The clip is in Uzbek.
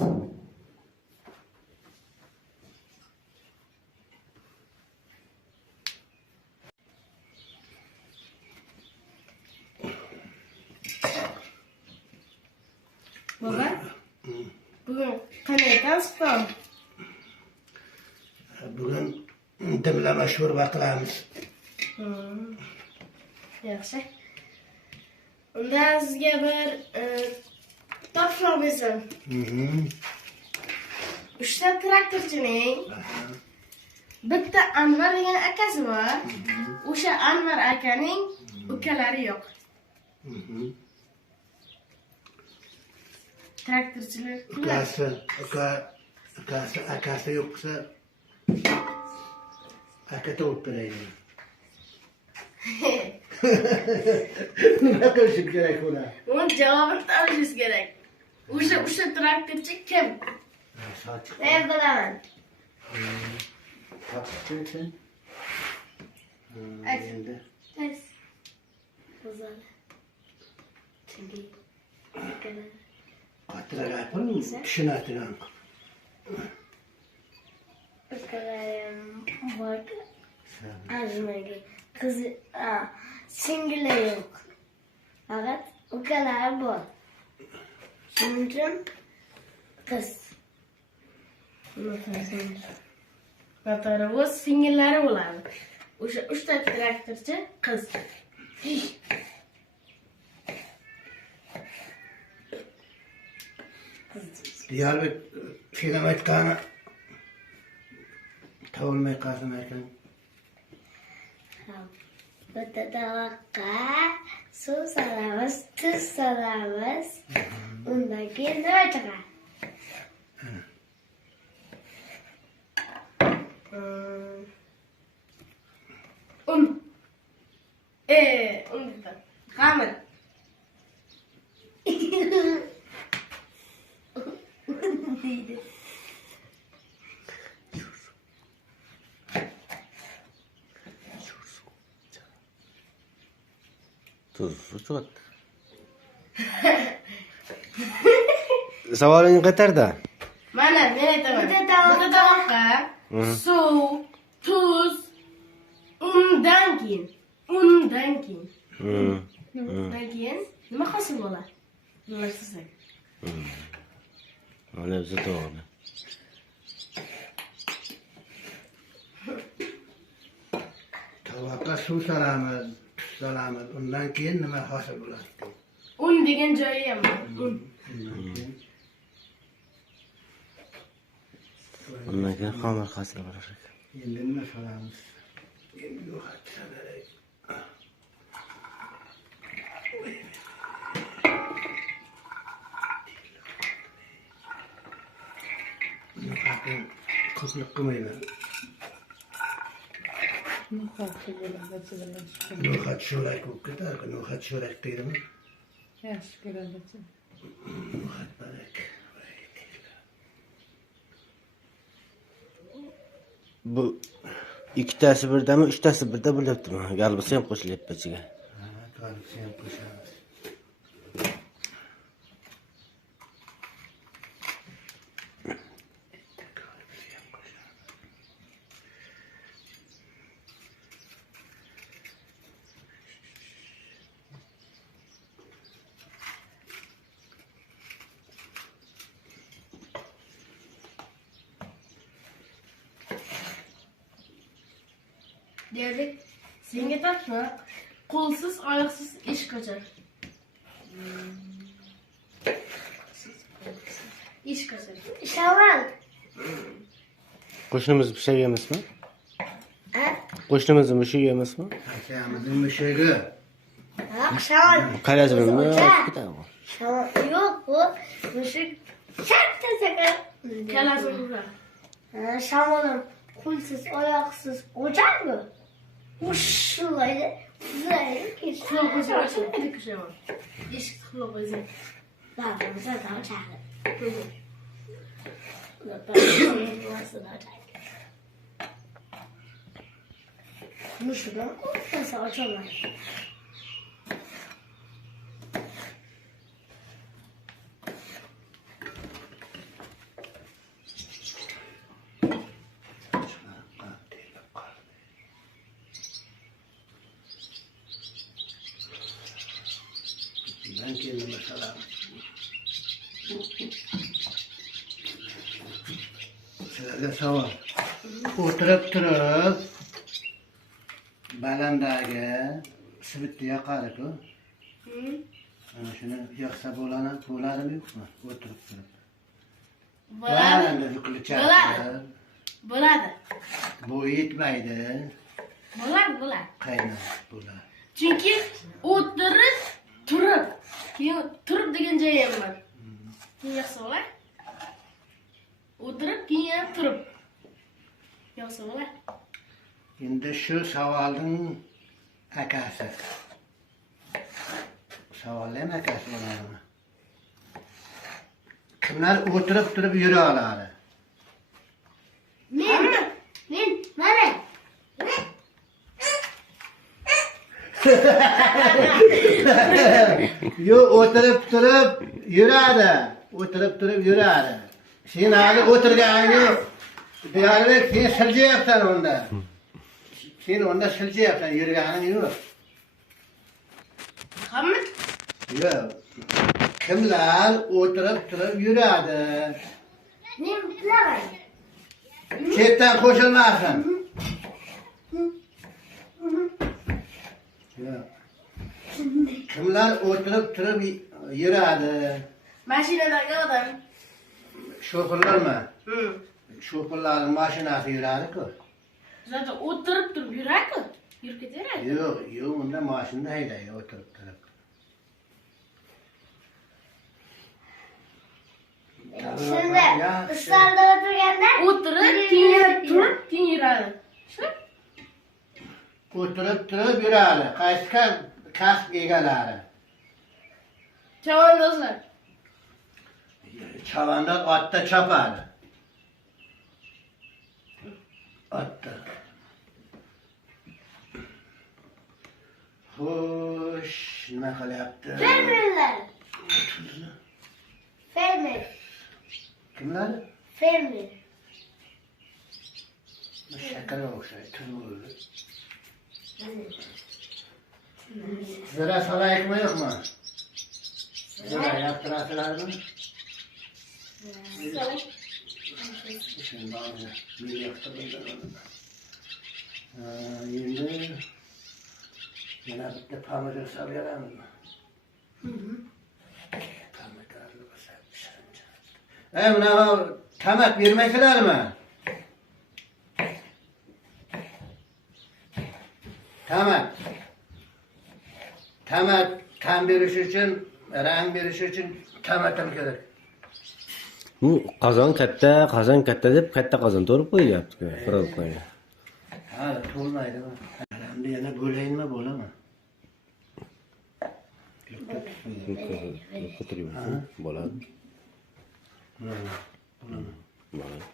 Baba, bugün qanday spor? Bugün dimlama sho'rva qilamiz. Yaxshi. Unda sizga bir topshiriq bersam. 3 ta traktorchining bitta Anvar degan akasi bor. O'sha Anvar akaning ukalari yo'q. Traktorchilar akasi yo'qsa aka topib beraymi? Nima qilish kerak uni? Uni javobini topishingiz kerak. O'sha traktorchi kim? Men bilaman. Topib endi. O'zal. Chunki Qattiq gapiring, tushunadigan. ukalarim bor. Azmaga qizi, singli yo'q. Faqat ukalari bor. Shuning uchun qiz. Noto'g'ri, o'z singillari bo'ladi. O'sha 3 ta traktorchi qiz. Diyarbek film aytgani tavulmay qolsin ekan. Bitta tovoqqa suv solamiz, tuz solamiz. Undan keyin nima chiqadi? Un. Un dedim. Xamir. Deydi. Tuzlu çok. Savoling qayerda? Mana men aytaman. Bitta tovoqqa suv, tuz, undan keyin nima hosil bo'ladi? Bilasiz. Mana biza to'g'ri. Tovoqqa suv solamiz, tuz solamiz. Undan keyin nima hosil bo'ladi? Un degan joyi ham bor. Undan keyin xamir hosil bo'ladi. Endi nima qilamiz? Endi yo'q sanarek. Ko'plik qilmayman. No'xat sho'rak bo'lib ketar. No'xat sho'rak deydimi? Yaxshi ko'radi. No'xat barak. Bu ikkitasi birdami, uchtasi birda bo'lyaptimi? Galbisi ham qo'shilyapti ichiga. Ha, galbisi ham qo'shamiz. Diyarbek, senga topshiriq. Qo'lsiz, oyoqsiz ish ko'char. Ish ko'char. Shavol. Qo'shnimiz mushuk emasmi? Qo'shnimiz mushuk emasmi? Akamizning mushugi. Shavol. Qaraysiz nima? Shavol. Yo'q, bu mushuk katta sakar. Kalasini uradi. Shavolim qo'lsiz, oyoqsiz o'jarmi? Ushlaydi. Quloq o'zi ochilmaydi shavol. Eshik quloq o'zi. Ba'zida ochadi. Mushukdan qo'rqsa ochilmaydi. Sizlarga savol. O'tirib turib balandagi svitni yoqadi-ku. Ana shuni yoqsa bo'ladimi, yo'qmi? O'tirib turib. Bo'ladi. Bo'ladi. Bo'ladi. Bu yetmaydi. Bo'ladi. Qaynash bo'ladi. Chunki o'tirib, turib. Keyin turib degan joyi ham bor. Keyin yoqsa bo'ladi. O'tirib, keyin ham turib. Yoqsa bo'ladi. Endi shu savolning akasi. Savolni ham akasi bo'ladimi? Kimlar o'tirib turib yura oladi? Men. Mana. Yo, o'tirib turib yuradi. O'tirib turib yuradi. Sen hali o'tirganing yo'q. Deyarli sen siljayapsan onda. Sen onda siljayapsan, yurganing yo'q. Hamma Yo'q. Kimlar o'tirib turib yuradi? men bilaman. Chetdan qo'shilmasin. Yo'q. Kimlar o'tirib turib yuradi? Mashinadagi odam. Sho'pirlarmi? Sho'pirlarning mashinasi yuradi-ku. Zaten o'tirib turib yuradi-ku. Yurib ketaveradi. Yo'q, unda mashinada haydaydi o'tirib turib. Shunda stolda o'tirganda O'tirib, keyin yana turib, keyin yuradi. Shu? O'tirib turib yuradi. Qaysi kasb egalari? Chavandozlar. Chavandoz otda chopadi. Otda. Xo'sh, nima qilyapti? fermerlar. Fermer. Kimlar? Fermer. Shakarga o'xshaydi, tuz bo'ldi. Zira solaylikmi yo'qmi? Zira yaptirasizlarmi? Shundoq men yoqtirdim. Endi yana bitta pomidor solib beramizmi? Pomidorni bosib pishirincha. Mana tamak bermaysizlarmi? Tamak tam berish uchun, rang berish uchun tamatam kerak. Bu qozon katta deb katta qozon to'lib qo'yilyapti-ku, firolqaga. Ha, to'lmaydimi? Endi yana bo'layinmi, bo'laman? Bo'ladi. Bo'laman. Bo'ladi.